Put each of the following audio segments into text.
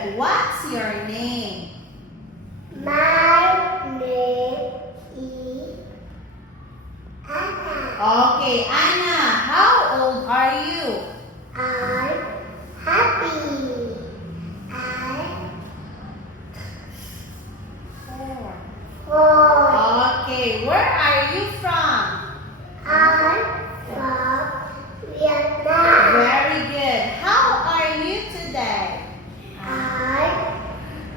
good. What's your name? My name is Anna. Okay, Anna, how old are you? I'm happy. I'm 4. Okay, where are you from? I'm from Vietnam. Very good. How are you today? I'm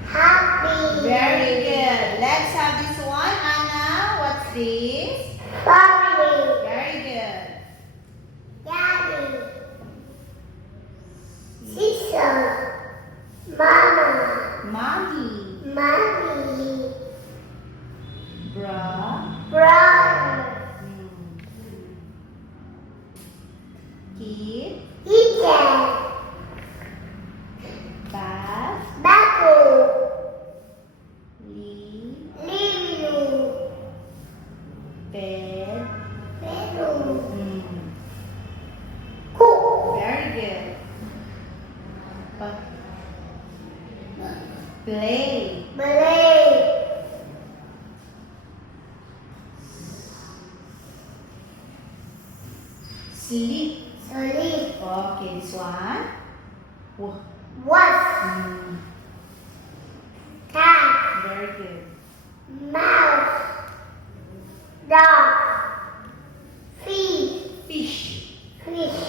happy. Very good. Let's have this one, Anna. What's this? Family. Very good. Daddy. Sister. Mama. Mommy. Mommy. Bruh. Brother. Kid. Teacher. Bath. Baku. Leave. Living room. Bed. Bedroom. Cook. Very good. Play. Malay. Sleep. Sleep. Okay, this one. Was. Cat. Very good. Mouse. Dog. Fish. Fish. Fish.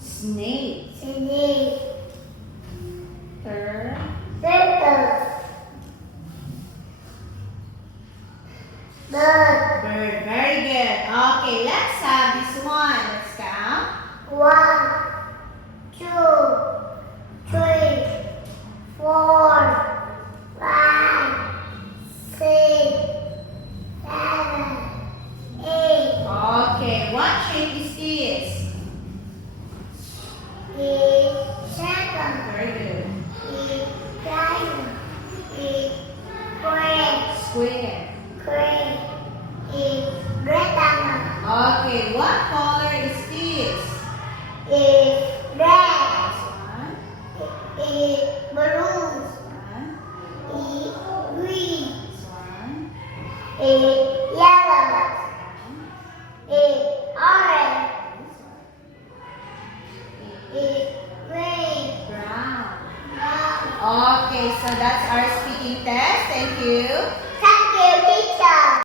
Snake. Snake. Turtle. Turtle. Bird. Bird. Very good. Okay, let's have this one. Let's count. 1, 2, 3, 4, 5, 6, 7, 8. Okay, what shape is this? Circle. Very good. Triangle. Square. Square. Rectangle. Okay, what color is this? Red. This one. Blue. This one. Green. This one. Yellow. Orange. Green. Brown. Brown. Okay, so that's our speaking test. Thank you.